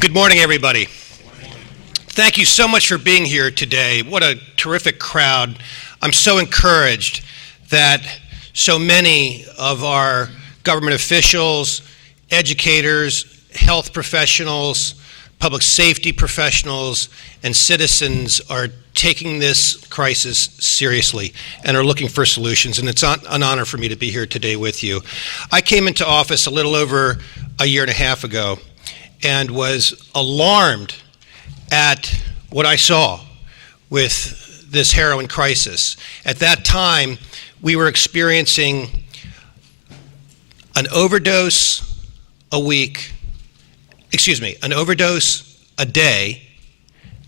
Good morning, everybody. Thank you so much for being here today. What a terrific crowd. I'm so encouraged that so many of our government officials, educators, health professionals, public safety professionals, and citizens are taking this crisis seriously and are looking for solutions, and it's an honor for me to be here today with you. I came into office a little over a year and a half ago and was alarmed at what I saw with this heroin crisis. At that time, we were experiencing an overdose a day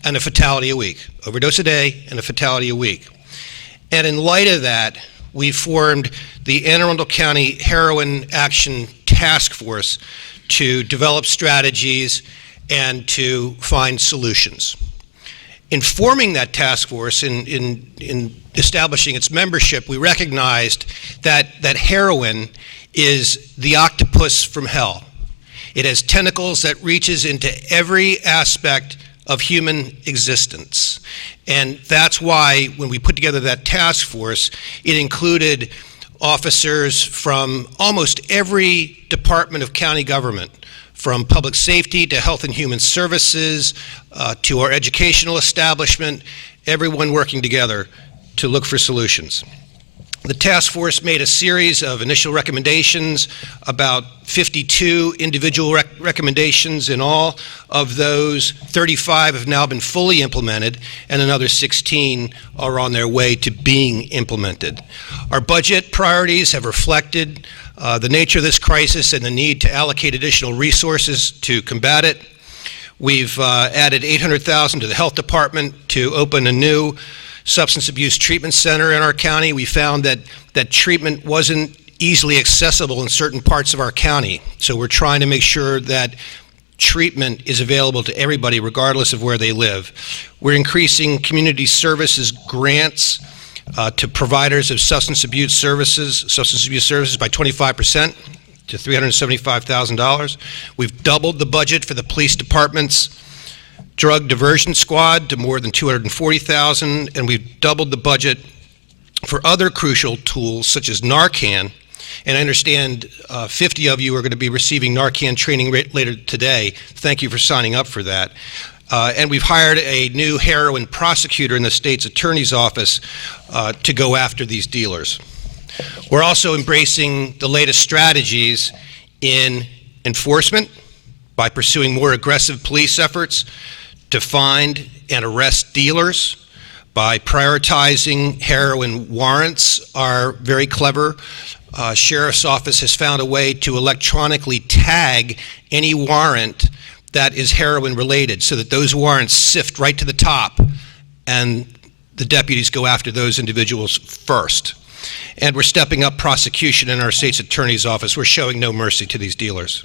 and a fatality a week. Overdose a day and a fatality a week. And in light of that, we formed the Anne Arundel County Heroin Action Task Force to develop strategies and to find solutions. In forming that task force, in establishing its membership, we recognized that heroin is the octopus from hell. It has tentacles that reaches into every aspect of human existence. And that's why when we put together that task force, it included officers from almost every department of county government, from public safety to health and human services, to our educational establishment, everyone working together to look for solutions. The task force made a series of initial recommendations, about 52 individual recommendations in all. Of those, 35 have now been fully implemented, and another 16 are on their way to being implemented. Our budget priorities have reflected the nature of this crisis and the need to allocate additional resources to combat it. We've added $800,000 to the health department to open a new substance abuse treatment center in our county. We found that treatment wasn't easily accessible in certain parts of our county. So we're trying to make sure that treatment is available to everybody regardless of where they live. We're increasing community services grants to providers of substance abuse services by 25% to $375,000. We've doubled the budget for the police department's drug diversion squad to more than $240,000, and we've doubled the budget for other crucial tools such as Narcan. And I understand 50 of you are going to be receiving Narcan training later today. Thank you for signing up for that. And we've hired a new heroin prosecutor in the state's attorney's office to go after these dealers. We're also embracing the latest strategies in enforcement by pursuing more aggressive police efforts to find and arrest dealers, by prioritizing heroin warrants. Our very clever sheriff's office has found a way to electronically tag any warrant that is heroin related so that those warrants sift right to the top and the deputies go after those individuals first. And we're stepping up prosecution in our state's attorney's office. We're showing no mercy to these dealers.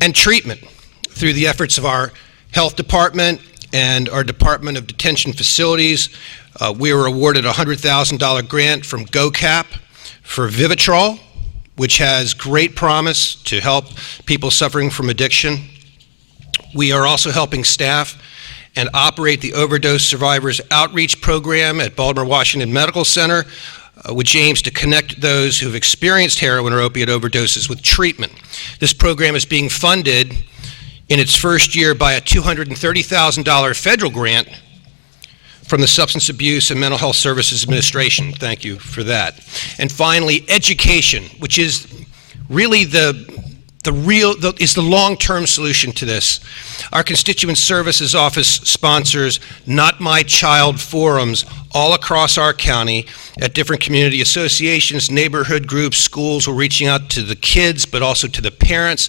And treatment through the efforts of our health department and our Department of Detention Facilities. We were awarded a $100,000 grant from GoCap for Vivitrol, which has great promise to help people suffering from addiction. We are also helping staff and operate the Overdose Survivors Outreach Program at Baltimore Washington Medical Center, which aims to connect those who have experienced heroin or opiate overdoses with treatment. This program is being funded in its first year by a $230,000 federal grant from the Substance Abuse and Mental Health Services Administration. Thank you for that. And finally, education, which is really the long-term solution to this. Our Constituent Services Office sponsors Not My Child forums all across our county at different community associations, neighborhood groups, schools. We're reaching out to the kids, but also to the parents,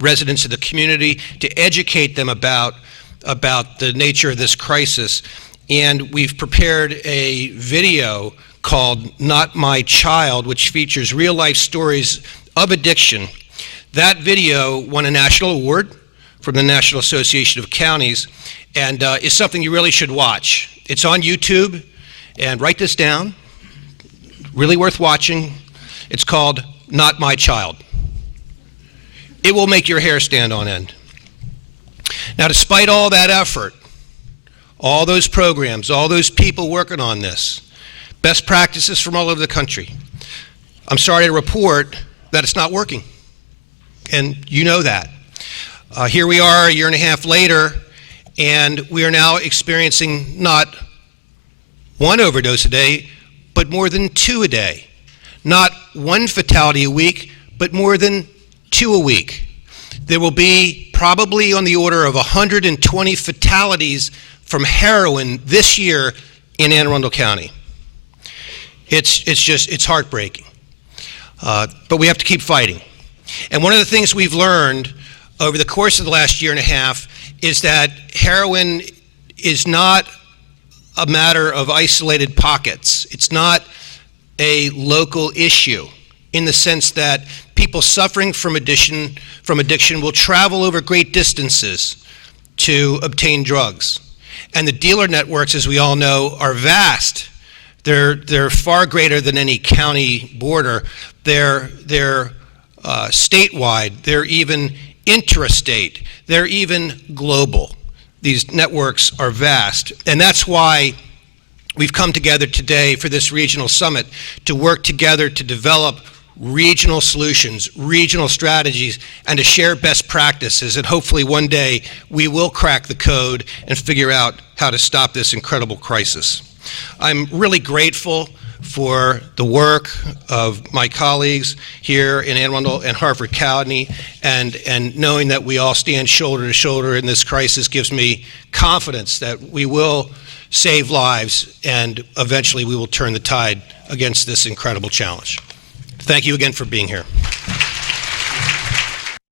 residents of the community, to educate them about the nature of this crisis. And we've prepared a video called Not My Child, which features real-life stories of addiction. That video won a national award from the National Association of Counties and is something you really should watch. It's on YouTube, and write this down, really worth watching. It's called Not My Child. It will make your hair stand on end. Now, despite all that effort, all those programs, all those people working on this, best practices from all over the country, I'm sorry to report that it's not working. And you know that. Here we are a year and a half later, and we are now experiencing not one overdose a day, but more than 2 a day. Not one fatality a week, but more than 2 a week. There will be probably on the order of 120 fatalities from heroin this year in Anne Arundel County. It's heartbreaking. But we have to keep fighting. And one of the things we've learned over the course of the last year and a half is that heroin is not a matter of isolated pockets. It's not a local issue in the sense that people suffering from addiction will travel over great distances to obtain drugs. And the dealer networks, as we all know, are vast. They're far greater than any county border. They're statewide. They're even intrastate. They're even global. These networks are vast. And that's why we've come together today for this regional summit to work together to develop regional solutions, regional strategies, and to share best practices. And hopefully one day we will crack the code and figure out how to stop this incredible crisis. I'm really grateful for the work of my colleagues here in Anne Arundel and Harford County, and knowing that we all stand shoulder to shoulder in this crisis gives me confidence that we will save lives and eventually we will turn the tide against this incredible challenge. Thank you again for being here.